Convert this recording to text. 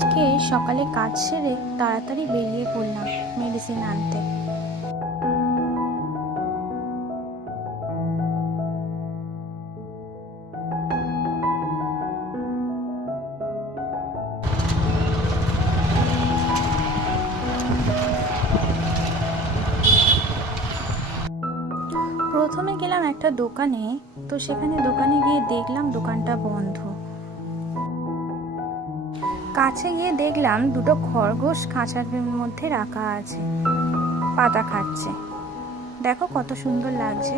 আজকে সকালে কাজ সেরে তাড়াতাড়ি বেরিয়ে পড়লাম মেডিসিন আনতে। প্রথমে গেলাম একটা দোকানে, তো সেখানে দোকানে গিয়ে দেখলাম দোকানটা বন্ধ। কাছে গিয়ে দেখলাম দুটো খরগোশ খাঁচার মধ্যে রাখা আছে, পাতা খাচ্ছে। দেখো কত সুন্দর লাগছে।